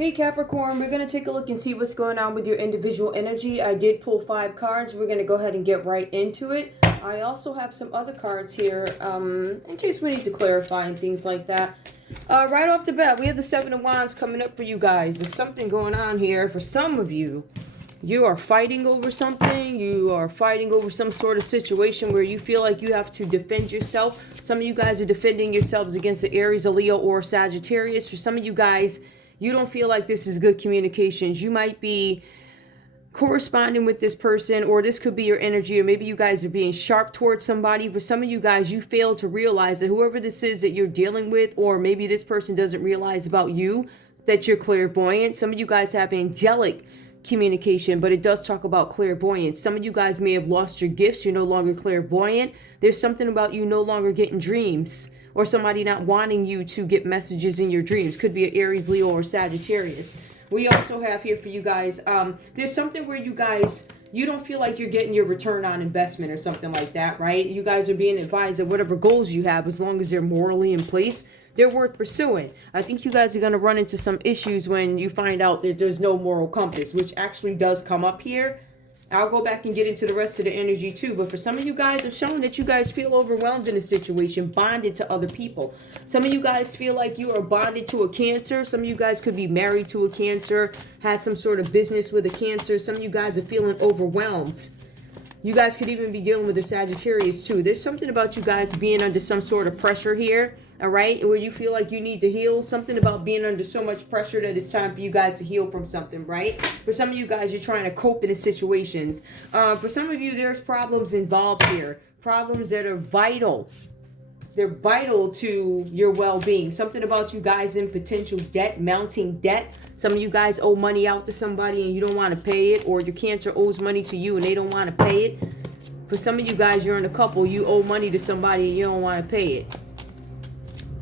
Hey Capricorn, we're going to take a look and see what's going on with your individual energy. I did pull 5 cards. We're going to go ahead and get right into it. I also have some other cards here in case we need to clarify and things like that. Right off the bat, we have the 7 of Wands coming up for you guys. There's something going on here for some of you. You are fighting over something. You are fighting over some sort of situation where you feel like you have to defend yourself. Some of you guys are defending yourselves against the Aries, a Leo, or Sagittarius. For some of you guys, you don't feel like this is good communications. You might be corresponding with this person, or this could be your energy, or maybe you guys are being sharp towards somebody. For some of you guys, you fail to realize that whoever this is that you're dealing with, or maybe this person doesn't realize about you, that you're clairvoyant. Some of you guys have angelic communication, but it does talk about clairvoyance. Some of you guys may have lost your gifts. You're no longer clairvoyant. There's something about you no longer getting dreams, or somebody not wanting you to get messages in your dreams. Could be an Aries, Leo, or Sagittarius. We also have here for you guys, there's something where you guys, you don't feel like you're getting your return on investment or something like that, right? You guys are being advised that whatever goals you have, as long as they're morally in place, they're worth pursuing. I think you guys are going to run into some issues when you find out that there's no moral compass, which actually does come up here. I'll go back and get into the rest of the energy too. But for some of you guys, have shown that you guys feel overwhelmed in a situation, bonded to other people. Some of you guys feel like you are bonded to a Cancer. Some of you guys could be married to a Cancer, had some sort of business with a Cancer. Some of you guys are feeling overwhelmed. You guys could even be dealing with a Sagittarius too. There's something about you guys being under some sort of pressure here, all right? Where you feel like you need to heal. Something about being under so much pressure that it's time for you guys to heal from something, right? For some of you guys, you're trying to cope in the situations. For some of you, there's problems involved here. Problems that are vital. They're vital to your well-being. Something about you guys in potential debt, mounting debt. Some of you guys owe money out to somebody and you don't want to pay it, or your Cancer owes money to you and they don't want to pay it. For some of you guys, you're in a couple, you owe money to somebody and you don't want to pay it.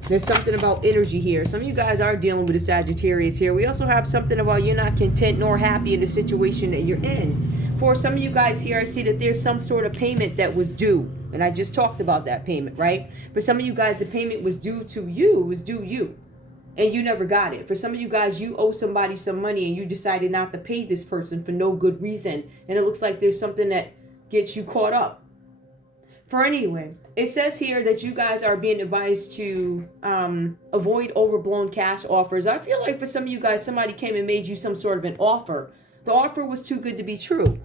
There's something about energy here. Some of you guys are dealing with a Sagittarius here. We also have something about you're not content nor happy in the situation that you're in. For some of you guys here, I see that there's some sort of payment that was due. And I just talked about that payment, right? For some of you guys, the payment was due to you. It was due you. And you never got it. For some of you guys, you owe somebody some money and you decided not to pay this person for no good reason. And it looks like there's something that gets you caught up. For anyway, it says here that you guys are being advised to avoid overblown cash offers. I feel like for some of you guys, somebody came and made you some sort of an offer. The offer was too good to be true.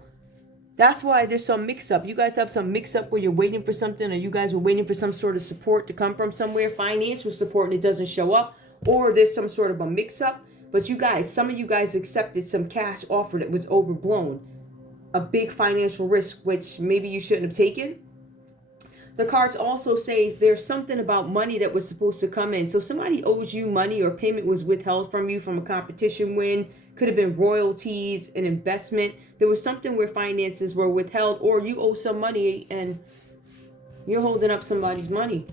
That's why there's some mix-up. You guys have some mix-up where you're waiting for something, or you guys were waiting for some sort of support to come from somewhere, financial support, and it doesn't show up, or there's some sort of a mix-up. But you guys, some of you guys accepted some cash offer that was overblown, a big financial risk, which maybe you shouldn't have taken. The cards also say there's something about money that was supposed to come in. So somebody owes you money, or payment was withheld from you from a competition win. Could have been royalties, an investment. There was something where finances were withheld, or you owe some money and you're holding up somebody's money.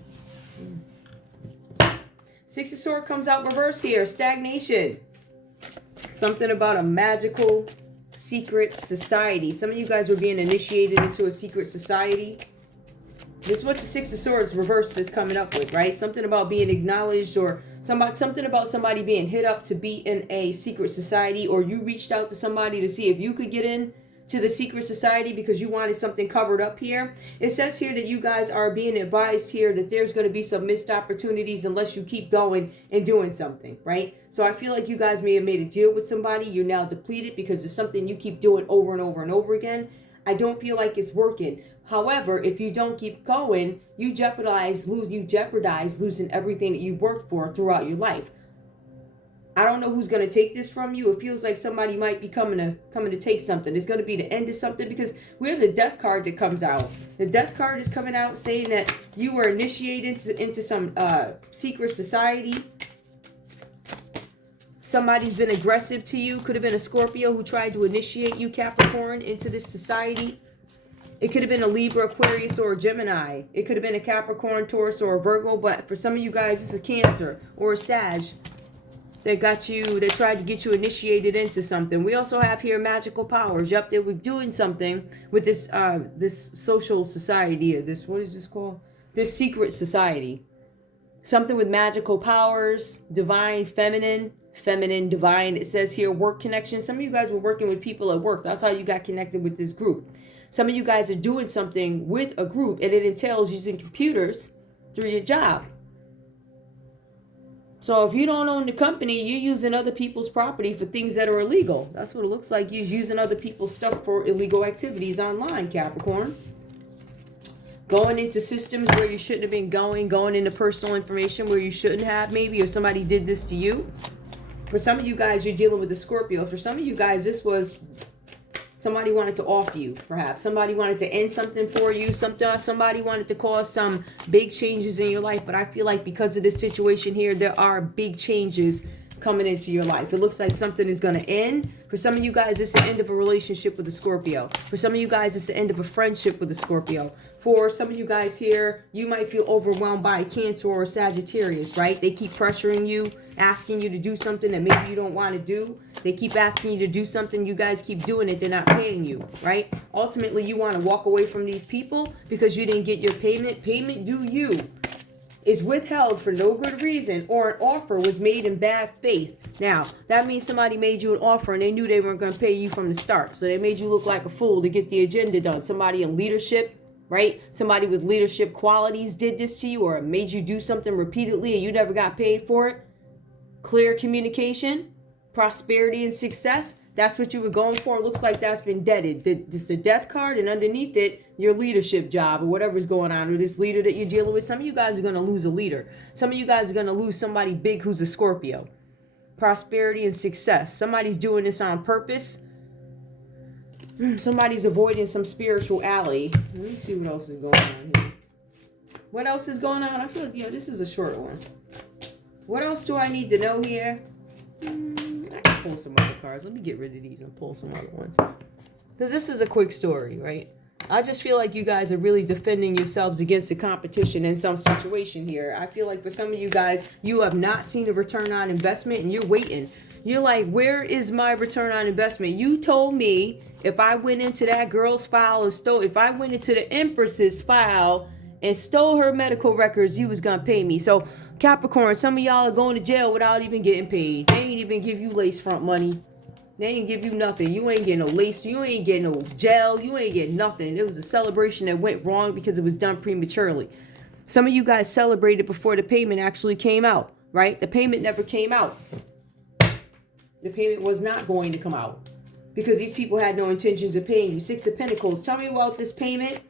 6 of Swords comes out reverse here. Stagnation. Something about a magical secret society. Some of you guys were being initiated into a secret society. This is what the 6 of Swords reverse is coming up with, right? Something about being acknowledged, or something about somebody being hit up to be in a secret society, or you reached out to somebody to see if you could get in to the secret society because you wanted something covered up here. It says here that you guys are being advised here that there's going to be some missed opportunities unless you keep going and doing something, right? So I feel like you guys may have made a deal with somebody. You're now depleted because it's something you keep doing over and over and over again. I don't feel like it's working. However, if you don't keep going, you jeopardize losing everything that you worked for throughout your life. I don't know who's going to take this from you. It feels like somebody might be coming to take something. It's going to be the end of something, because we have the Death card that comes out. The Death card is coming out saying that you were initiated into some secret society. Somebody's been aggressive to you. Could have been a Scorpio who tried to initiate you, Capricorn, into this society. It could have been a Libra, Aquarius, or a Gemini. It could have been a Capricorn, Taurus, or a Virgo. But for some of you guys, it's a Cancer or a Sag that tried to get you initiated into something. We also have here magical powers. Yep, they were doing something with this this social society, or this, what is this called? This secret society. Something with magical powers, divine feminine. feminine, divine. It says here work connection. Some of you guys were working with people at work. That's how you got connected with this group. Some of you guys are doing something with a group, and it entails using computers through your job. So if you don't own the company, you're using other people's property for things that are illegal. That's what it looks like. You're using other people's stuff for illegal activities online, Capricorn. Going into systems where you shouldn't have been going into personal information where you shouldn't have, maybe, or somebody did this to you. For some of you guys, you're dealing with the Scorpio. For some of you guys, this was somebody wanted to off you, perhaps. Somebody wanted to end something for you. Somebody wanted to cause some big changes in your life. But I feel like because of this situation here, there are big changes coming into your life. It looks like something is going to end. For some of you guys, it's the end of a relationship with a Scorpio. For some of you guys, it's the end of a friendship with a Scorpio. For some of you guys here, you might feel overwhelmed by a Cancer or a Sagittarius, right? They keep pressuring you, asking you to do something that maybe you don't want to do. They keep asking you to do something. You guys keep doing it. They're not paying you, right? Ultimately, you want to walk away from these people because you didn't get your payment. Payment due you is withheld for no good reason, or an offer was made in bad faith. Now, that means somebody made you an offer and they knew they weren't going to pay you from the start. So they made you look like a fool to get the agenda done. Somebody in leadership, right? Somebody with leadership qualities did this to you or made you do something repeatedly and you never got paid for it. Clear communication, prosperity, and success. That's what you were going for. It looks like that's been deaded. It's the death card, and underneath it, your leadership job or whatever's going on, or this leader that you're dealing with. Some of you guys are going to lose a leader. Some of you guys are going to lose somebody big who's a Scorpio. Prosperity and success. Somebody's doing this on purpose. Somebody's avoiding some spiritual alley. Let me see what else is going on here. What else is going on? I feel like, this is a short one. What else do I need to know here? I can pull some other cards. Let me get rid of these and pull some other ones. Because this is a quick story, right? I just feel like you guys are really defending yourselves against the competition in some situation here. I feel like for some of you guys, you have not seen a return on investment and you're waiting. You're like, where is my return on investment? You told me if I went into that girl's file and if I went into the Empress's file and stole her medical records, you was going to pay me. So Capricorn, some of y'all are going to jail without even getting paid. They ain't even give you lace front money. They ain't give you nothing. You ain't getting no lace. You ain't getting no gel. You ain't getting nothing. It was a celebration that went wrong because it was done prematurely. Some of you guys celebrated before the payment actually came out, right? The payment never came out. The payment was not going to come out because these people had no intentions of paying you. Six of Pentacles. Tell me about this payment.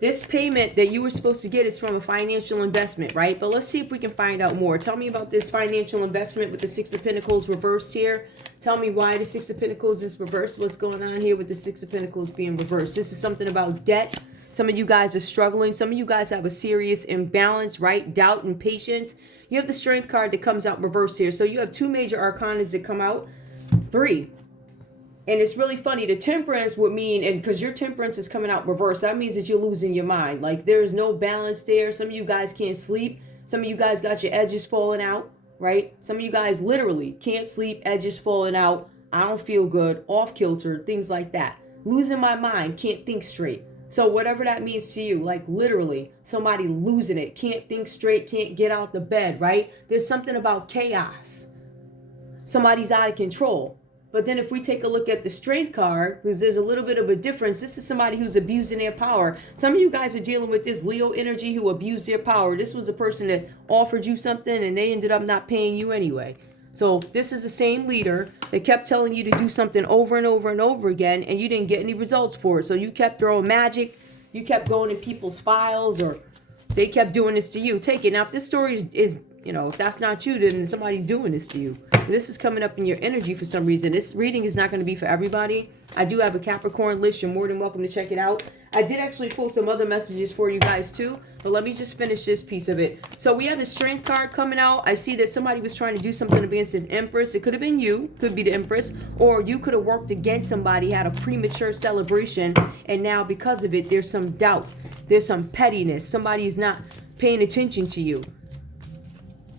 This payment that you were supposed to get is from a financial investment, right? But let's see if we can find out more. Tell me about this financial investment with the Six of Pentacles reversed here. Tell me why the Six of Pentacles is reversed. What's going on here with the Six of Pentacles being reversed? This is something about debt. Some of you guys are struggling. Some of you guys have a serious imbalance, right? Doubt and patience. You have the Strength card that comes out reversed here. So you have two major arcanas that come out. Three. And it's really funny. The Temperance would mean, and because your Temperance is coming out reverse, that means that you're losing your mind. Like there's no balance there. Some of you guys can't sleep. Some of you guys got your edges falling out, right? Some of you guys literally can't sleep, edges falling out. I don't feel good, off kilter, things like that. Losing my mind, can't think straight. So whatever that means to you, like literally somebody losing it, can't think straight, can't get out the bed, right? There's something about chaos. Somebody's out of control. But then if we take a look at the Strength card, because there's a little bit of a difference, this is somebody who's abusing their power. Some of you guys are dealing with this Leo energy who abused their power. This was a person that offered you something and they ended up not paying you anyway. So this is the same leader that kept telling you to do something over and over and over again, and you didn't get any results for it. So you kept throwing magic. You kept going in people's files, or they kept doing this to you. Take it. Now, if this story is if that's not you, then somebody's doing this to you. This is coming up in your energy for some reason. This reading is not going to be for everybody. I do have a Capricorn list. You're more than welcome to check it out. I did actually pull some other messages for you guys too, but let me just finish this piece of it. So we have the Strength card coming out. I see that somebody was trying to do something against the Empress. It could have been you, could be the Empress, or you could have worked against somebody, had a premature celebration, and now because of it, there's some doubt. There's some pettiness. Somebody is not paying attention to you.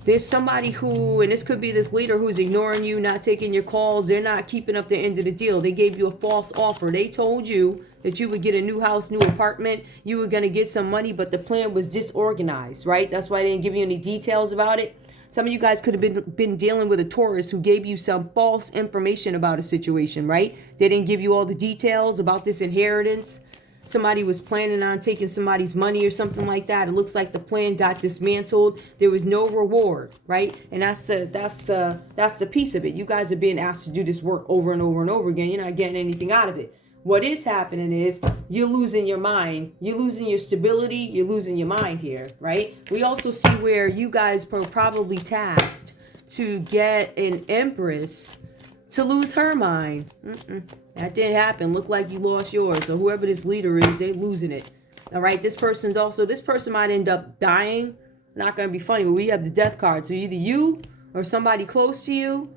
There's somebody who, and this could be this leader who's ignoring you, not taking your calls. They're not keeping up the end of the deal. They gave you a false offer. They told you that you would get a new house, new apartment. You were going to get some money, but the plan was disorganized, right? That's why they didn't give you any details about it. Some of you guys could have been dealing with a Taurus who gave you some false information about a situation, right? They didn't give you all the details about this inheritance. Somebody was planning on taking somebody's money or something like that. It looks like the plan got dismantled. There was no reward, right? And that's the piece of it. You guys are being asked to do this work over and over and over again. You're not getting anything out of it. What is happening is you're losing your mind. You're losing your stability. You're losing your mind here, right? We also see where you guys were probably tasked to get an Empress to lose her mind. That didn't happen. Look like you lost yours. So whoever this leader is, they're losing it. All right. This person might end up dying. Not going to be funny, but we have the death card. So either you or somebody close to you.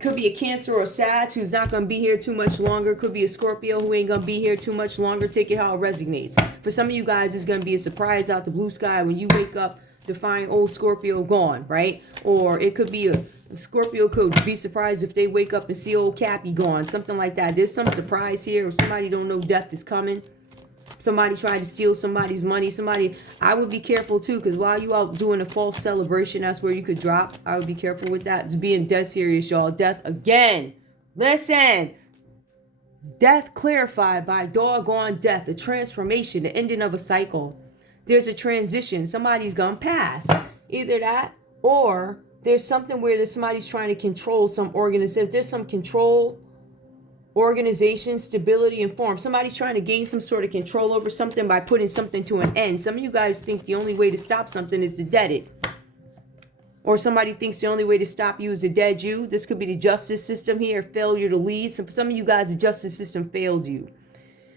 Could be a Cancer or a Sag who's not going to be here too much longer. Could be a Scorpio who ain't going to be here too much longer. Take it how it resonates. For some of you guys, it's going to be a surprise out the blue sky when you wake up to find old Scorpio gone, right? Or it could be a Scorpio could be surprised if they wake up and see old Cappy gone. Something like that. There's some surprise here. Or somebody don't know death is coming. Somebody tried to steal somebody's money. I would be careful too, because while you out doing a false celebration, that's where you could drop. I would be careful with that. It's being dead serious, y'all. Death again. Listen. Death clarified by doggone death. A transformation, the ending of a cycle. There's a transition. Somebody's gonna pass. Either that or there's something where somebody's trying to control some organization. There's some control, organization, stability, and form. Somebody's trying to gain some sort of control over something by putting something to an end. Some of you guys think the only way to stop something is to dead it. Or somebody thinks the only way to stop you is to dead you. This could be the justice system here, failure to lead. So for some of you guys, the justice system failed you.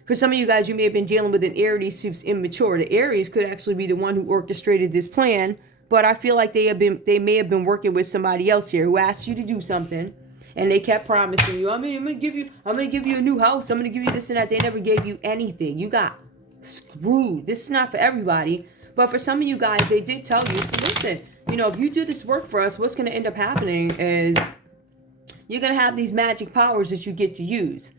For some of you guys, you may have been dealing with an Aries who's immature. The Aries could actually be the one who orchestrated this plan, but I feel like they may have been working with somebody else here who asked you to do something. And they kept promising you, I'm gonna give you a new house. I'm gonna give you this and that. They never gave you anything. You got screwed. This is not for everybody, but for some of you guys, they did tell you, listen, if you do this work for us, what's gonna end up happening is you're gonna have these magic powers that you get to use.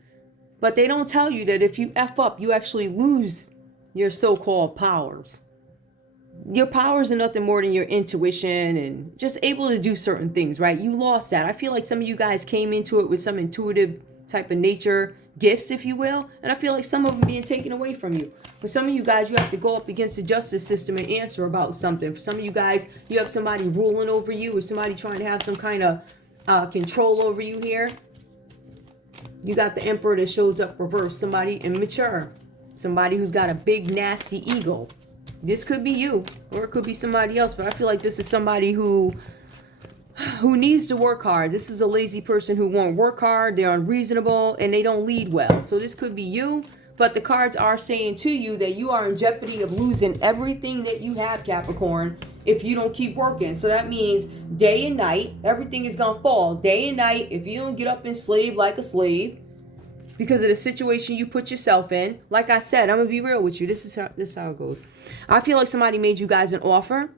But they don't tell you that if you F up, you actually lose your so-called powers. Your powers are nothing more than your intuition and just able to do certain things, right? You lost that. I feel like some of you guys came into it with some intuitive type of nature gifts, if you will. And I feel like some of them being taken away from you. For some of you guys, you have to go up against the justice system and answer about something. For some of you guys, you have somebody ruling over you or somebody trying to have some kind of control over you here. You got the Emperor that shows up reversed. Somebody immature. Somebody who's got a big, nasty ego. This could be you, or it could be somebody else, but I feel like this is somebody who needs to work hard. This is a lazy person who won't work hard, they're unreasonable, and they don't lead well. So this could be you, but the cards are saying to you that you are in jeopardy of losing everything that you have, Capricorn, if you don't keep working. So that means day and night, everything is going to fall. Day and night, if you don't get up and slave like a slave, because of the situation you put yourself in. Like I said, I'm going to be real with you. This is how it goes. I feel like somebody made you guys an offer.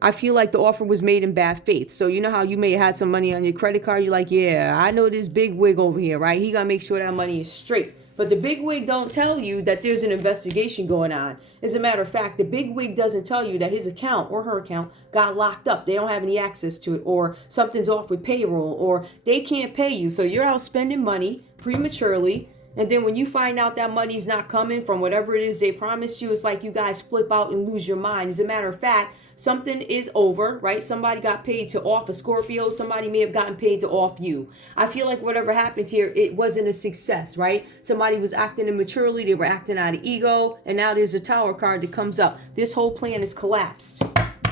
I feel like the offer was made in bad faith. So you know how you may have had some money on your credit card. You're like, yeah, I know this big wig over here, right? He got to make sure that money is straight. But the big wig don't tell you that there's an investigation going on. As a matter of fact, the big wig doesn't tell you that his account or her account got locked up. They don't have any access to it, or something's off with payroll, or they can't pay you. So you're out spending money prematurely. And then when you find out that money's not coming from whatever it is they promised you, it's like you guys flip out and lose your mind. As a matter of fact, something is over, right? Somebody got paid to off a Scorpio. Somebody may have gotten paid to off you. I feel like whatever happened here, it wasn't a success, right? Somebody was acting immaturely. They were acting out of ego. And now there's a Tower card that comes up. This whole plan is collapsed.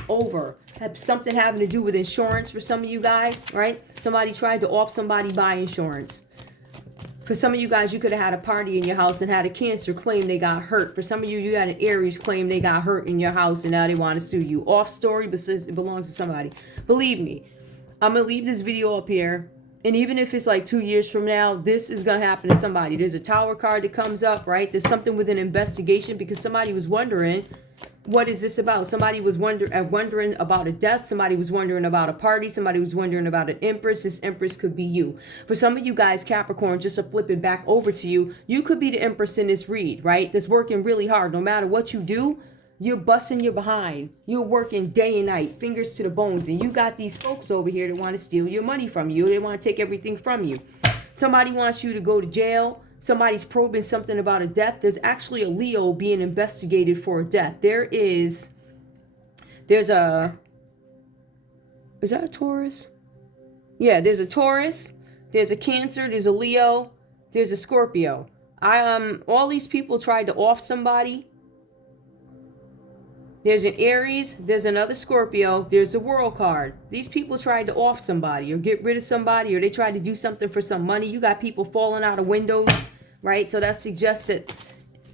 Over. Have something having to do with insurance for some of you guys, right? Somebody tried to off somebody by insurance. For some of you guys, you could have had a party in your house and had a Cancer claim they got hurt. For some of you, you had an Aries claim they got hurt in your house and now they want to sue you. Off story, but it belongs to somebody. Believe me, I'm going to leave this video up here. And even if it's like 2 years from now, this is going to happen to somebody. There's a Tower card that comes up, right? There's something with an investigation because somebody was wondering, what is this about? Somebody was wondering about a death. Somebody was wondering about a party. Somebody was wondering about an Empress. This Empress could be you. For some of you guys, Capricorn, just to flip it back over to you, you could be the Empress in this read, right? That's working really hard. No matter what you do, You're busting your behind. You're working day and night, fingers to the bones. And you got these folks over here that want to steal your money from you. They want to take everything from you. Somebody wants you to go to jail. Somebody's probing something about a death. There's actually a Leo being investigated for a death. Is that a Taurus? Yeah, there's a Taurus. There's a Cancer. There's a Leo. There's a Scorpio. All these people tried to off somebody. There's an Aries, there's another Scorpio, there's the World card. These people tried to off somebody or get rid of somebody, or they tried to do something for some money. You got people falling out of windows, right? So that suggests that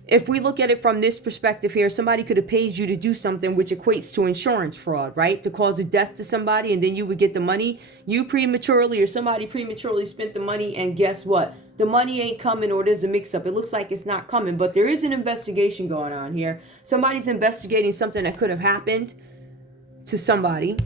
if we look at it from this perspective here, somebody could have paid you to do something which equates to insurance fraud, right? To cause a death to somebody, and then you would get the money. You prematurely or somebody prematurely spent the money, and guess what? The money ain't coming, or there's a mix-up. It looks like it's not coming, but there is an investigation going on here. Somebody's investigating something that could have happened to somebody.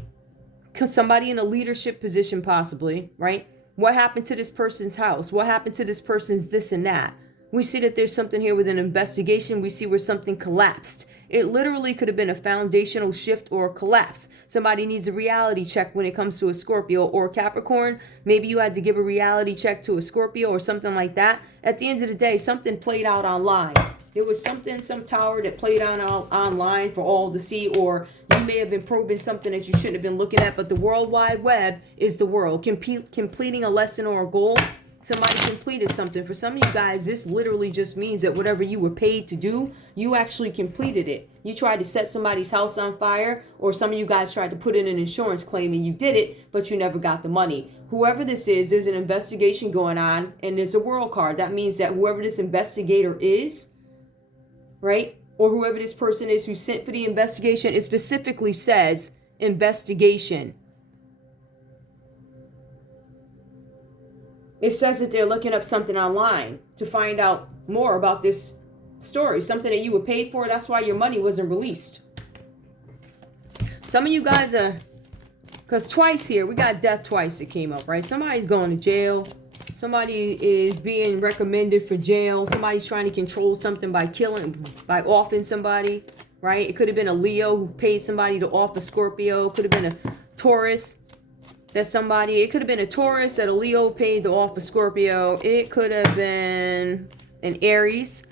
Somebody in a leadership position possibly, right? What happened to this person's house? What happened to this person's this and that? We see that there's something here with an investigation. We see where something collapsed. It literally could have been a foundational shift or a collapse. Somebody needs a reality check when it comes to a Scorpio or Capricorn. Maybe you had to give a reality check to a Scorpio or something like that. At the end of the day, something played out online. There was something, some tower that played on online for all to see, or you may have been probing something that you shouldn't have been looking at. But the World Wide Web is the world. Completing a lesson or a goal. Somebody completed something. For some of you guys, this literally just means that whatever you were paid to do, you actually completed it. You tried to set somebody's house on fire, or some of you guys tried to put in an insurance claim and you did it, but you never got the money. Whoever this is, there's an investigation going on, and there's a World card. That means that whoever this investigator is, right, or whoever this person is who sent for the investigation, it specifically says investigation. It says that they're looking up something online to find out more about this story, something that you were paid for. That's why your money wasn't released. Some of you guys are, because twice here, we got death twice that came up, right? Somebody's going to jail. Somebody is being recommended for jail. Somebody's trying to control something by offing somebody, right? It could have been a Leo who paid somebody to off a Scorpio. It could have been a Taurus. That somebody, it could have been a Taurus that a Leo paid to off a Scorpio. It could have been an Aries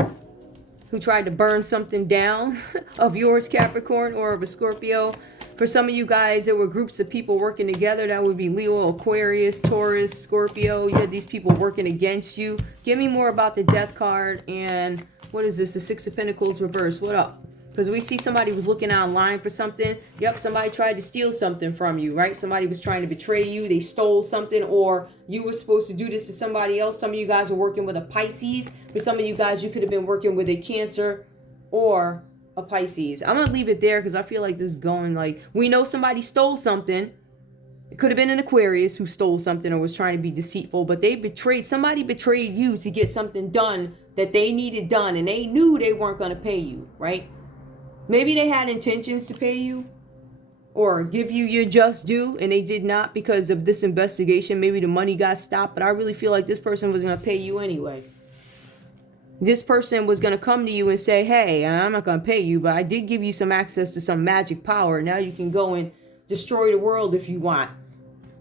who tried to burn something down of yours, Capricorn, or of a Scorpio. For some of you guys, there were groups of people working together. That would be Leo, Aquarius, Taurus, Scorpio. You had these people working against you. Give me more about the death card. And what is this? The Six of Pentacles reverse. What up? Because we see somebody was looking online for something. Yep, somebody tried to steal something from you, right? Somebody was trying to betray you. They stole something, or you were supposed to do this to somebody else. Some of you guys were working with a Pisces. For some of you guys, you could have been working with a Cancer or a Pisces. I'm going to leave it there because I feel like this is going like, we know somebody stole something. It could have been an Aquarius who stole something or was trying to be deceitful, but somebody betrayed you to get something done that they needed done, and they knew they weren't going to pay you, right? Maybe they had intentions to pay you or give you your just due, and they did not because of this investigation. Maybe the money got stopped, but I really feel like this person was going to pay you anyway. This person was going to come to you and say, hey, I'm not going to pay you, but I did give you some access to some magic power. Now you can go and destroy the world if you want.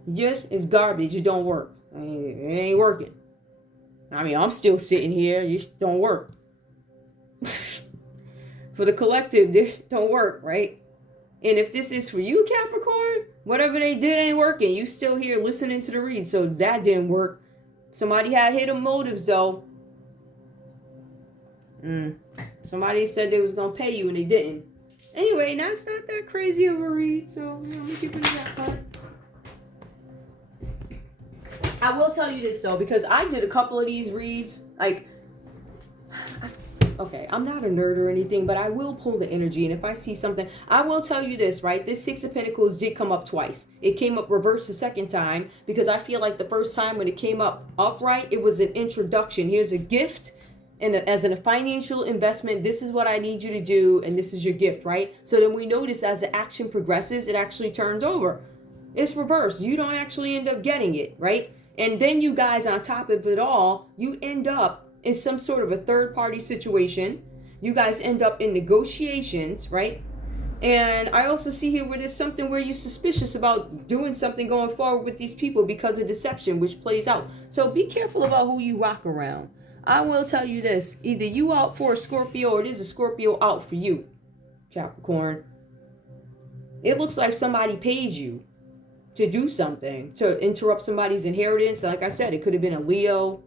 Yes, it's garbage. It don't work. It ain't working. I mean, I'm still sitting here. You don't work. For the collective, this don't work, right? And if this is for you, Capricorn, whatever they did ain't working. You still here listening to the read, so that didn't work. Somebody had hidden motives, though. Somebody said they was going to pay you, and they didn't. Anyway, that's not that crazy of a read, so let me keep it in that part. I will tell you this, though, because I did a couple of these reads, like... Okay, I'm not a nerd or anything, but I will pull the energy. And if I see something, I will tell you this, right? This Six of Pentacles did come up twice. It came up reversed the second time because I feel like the first time when it came up upright, it was an introduction. Here's a gift. And as a financial investment, this is what I need you to do. And this is your gift, right? So then we notice as the action progresses, it actually turns over. It's reversed. You don't actually end up getting it, right? And then you guys, on top of it all, you end up in some sort of a third-party situation You guys end up in negotiations, right? And I also see here where there's something where you're suspicious about doing something going forward with these people because of deception, which plays out. So be careful about who you rock around. I will tell you this. Either you out for a Scorpio or it is a Scorpio out for you, Capricorn. It looks like somebody paid you to do something, to interrupt somebody's inheritance. Like I said, it could have been a Leo.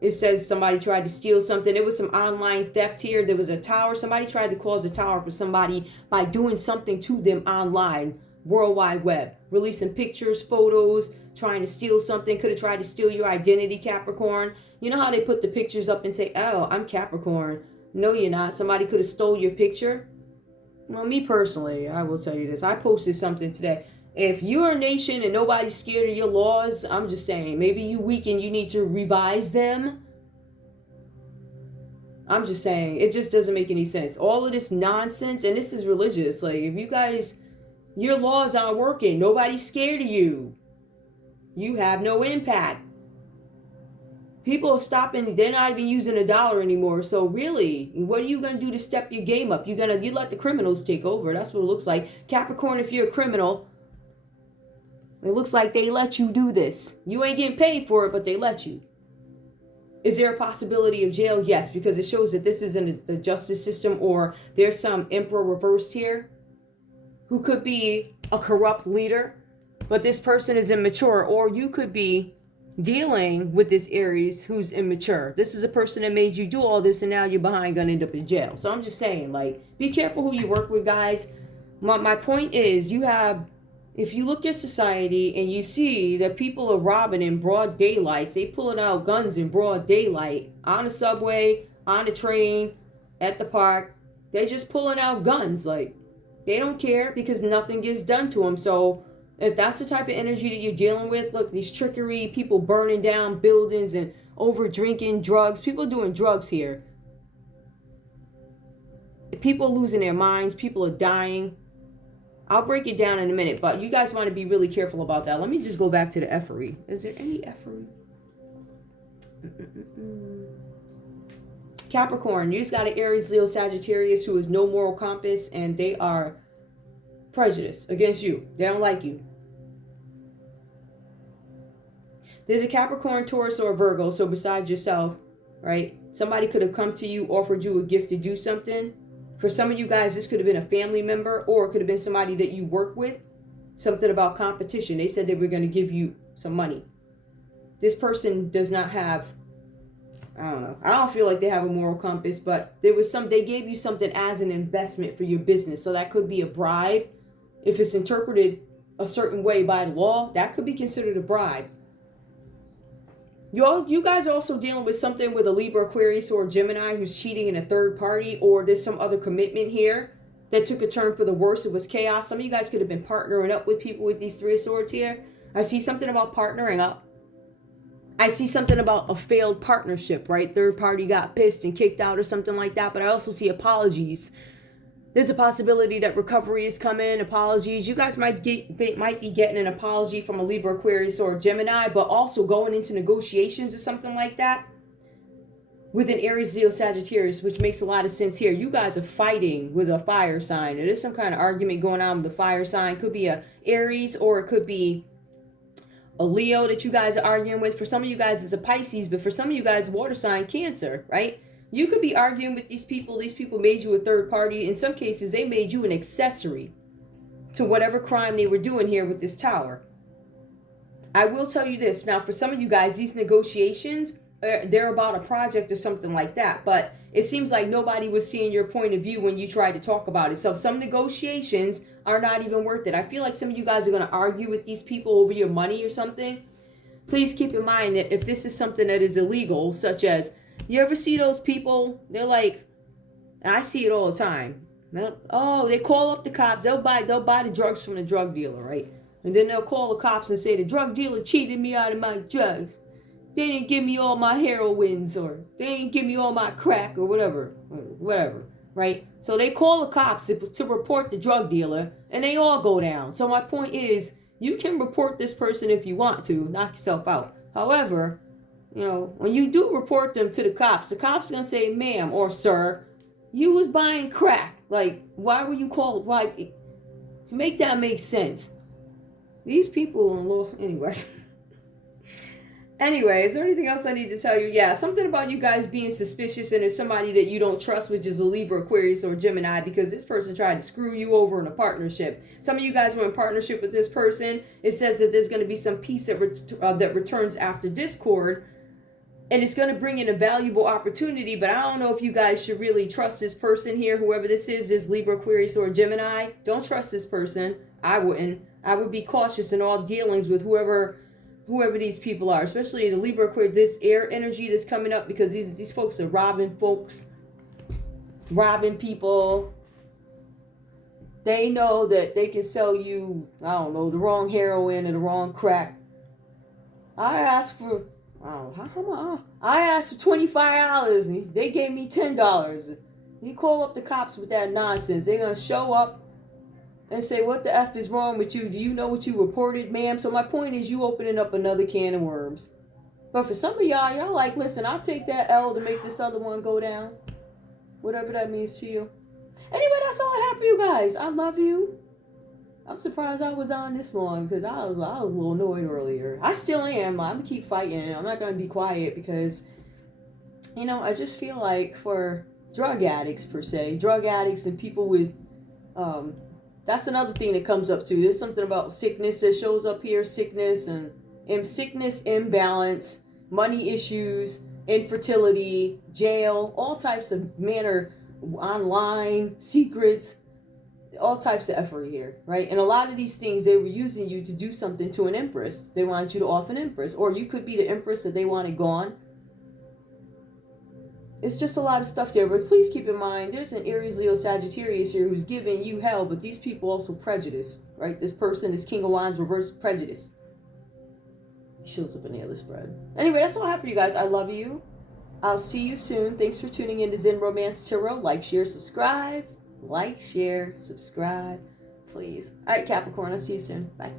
It says somebody tried to steal something. There was some online theft here. There was a tower. Somebody tried to cause a tower for somebody by doing something to them online, World Wide Web, releasing pictures, photos, trying to steal something. Could have tried to steal your identity, Capricorn. You know how they put the pictures up and say, oh, I'm Capricorn. No, you're not. Somebody could have stole your picture. Well, me personally, I will tell you this. I posted something today. If you're a nation and nobody's scared of your laws, I'm just saying, maybe you weak and you need to revise them. I'm just saying, it just doesn't make any sense. All of this nonsense, and this is religious. Like, if you guys, your laws aren't working, nobody's scared of you. You have no impact. People are stopping, they're not even using a dollar anymore. So really, what are you going to do to step your game up? You let the criminals take over. That's what it looks like. Capricorn, if you're a criminal, it looks like they let you do this. You ain't getting paid for it, but they let you. Is there a possibility of jail? Yes, because it shows that this isn't the justice system, or there's some emperor reversed here who could be a corrupt leader, but this person is immature, or you could be dealing with this Aries who's immature. This is a person that made you do all this, and now you're behind, gonna end up in jail. So I'm just saying, like, be careful who you work with, guys. My point is, if you look at society and you see that people are robbing in broad daylight, they pulling out guns in broad daylight, on the subway, on the train, at the park, they're just pulling out guns. Like, they don't care because nothing gets done to them. So if that's the type of energy that you're dealing with, look, these trickery, people burning down buildings and over drinking drugs, people doing drugs here. People are losing their minds, people are dying. I'll break it down in a minute, but you guys want to be really careful about that. Let me just go back to the effery. Is there any effery? Capricorn, you just got an Aries, Leo, Sagittarius who is no moral compass, and they are prejudiced against you. They don't like you. There's a Capricorn, Taurus, or a Virgo, so besides yourself, right? Somebody could have come to you, offered you a gift to do something. For some of you guys, this could have been a family member, or it could have been somebody that you work with. Something about competition. They said they were going to give you some money. This person does not have, I don't know. I don't feel like they have a moral compass, but they gave you something as an investment for your business. So that could be a bribe. If it's interpreted a certain way by law, that could be considered a bribe. You guys are also dealing with something with a Libra, Aquarius, or a Gemini who's cheating in a third party, or there's some other commitment here that took a turn for the worse. It was chaos. Some of you guys could have been partnering up with people with these Three of Swords here. I see something about partnering up. I see something about a failed partnership, right? Third party got pissed and kicked out or something like that. But I also see apologies. There's a possibility that recovery is coming, apologies. You guys might be getting an apology from a Libra, Aquarius, or a Gemini, but also going into negotiations or something like that with an Aries, Leo, Sagittarius, which makes a lot of sense here. You guys are fighting with a fire sign. There is some kind of argument going on with the fire sign. Could be a Aries, or it could be a Leo that you guys are arguing with. For some of you guys, it's a Pisces, but for some of you guys, water sign, Cancer, right? You could be arguing with these people. These people made you a third party. In some cases, they made you an accessory to whatever crime they were doing here with this tower. I will tell you this. Now, for some of you guys, these negotiations, they're about a project or something like that. But it seems like nobody was seeing your point of view when you tried to talk about it. So some negotiations are not even worth it. I feel like some of you guys are going to argue with these people over your money or something. Please keep in mind that if this is something that is illegal, such as, you ever see those people? They're like, and I see it all the time. Oh, they call up the cops. They'll buy the drugs from the drug dealer, right? And then they'll call the cops and say the drug dealer cheated me out of my drugs. They didn't give me all my heroines, or they didn't give me all my crack, or whatever, right? So they call the cops to report the drug dealer, and they all go down. So my point is, you can report this person if you want to, knock yourself out. However, you know, when you do report them to the cops are going to say, ma'am or sir, You was buying crack. Like, why were you called? Why? Make that make sense. These people, anyway. Anyway, is there anything else I need to tell you? Yeah, something about you guys being suspicious and it's somebody that you don't trust, which is a Libra, Aquarius, or Gemini, because this person tried to screw you over in a partnership. Some of you guys were in partnership with this person. It says that there's going to be some peace that returns after discord, and it's going to bring in a valuable opportunity, but I don't know if you guys should really trust this person here, whoever this is Libra, Aquarius, or Gemini. Don't trust this person. I wouldn't. I would be cautious in all dealings with whoever these people are, especially the Libra, Aquarius, this air energy that's coming up, because these folks are robbing people. They know that they can sell you, I don't know, the wrong heroin or the wrong crack. I asked for $25 and they gave me $10. You call up the cops with that nonsense, they're gonna show up and say, what the F is wrong with you? Do you know what you reported, ma'am? So my point is, you opening up another can of worms. But for some of y'all like, listen, I'll take that L to make this other one go down. Whatever that means to you. Anyway, that's all I have for you guys. I love you. I'm surprised I was on this long, because I was a little annoyed earlier. I still am. I'm going to keep fighting. I'm not going to be quiet because, I just feel like for drug addicts, per se, drug addicts and people with... that's another thing that comes up too. There's something about sickness that shows up here. Sickness, imbalance, money issues, infertility, jail, all types of manner, online, secrets, all types of effort here, right? And a lot of these things, they were using you to do something to an empress. They wanted you to off an empress. Or you could be the empress that they wanted gone. It's just a lot of stuff there, but please keep in mind, there's an Aries, Leo, Sagittarius here who's giving you hell, but these people also prejudice, right? This person is King of Wands, reverse prejudice. He shows up in the other spread. Anyway, that's all I have for you guys. I love you. I'll see you soon. Thanks for tuning in to Zen Romance Tarot. Like, share, subscribe. Like, share, subscribe, please. All right, Capricorn, I'll see you soon. Bye.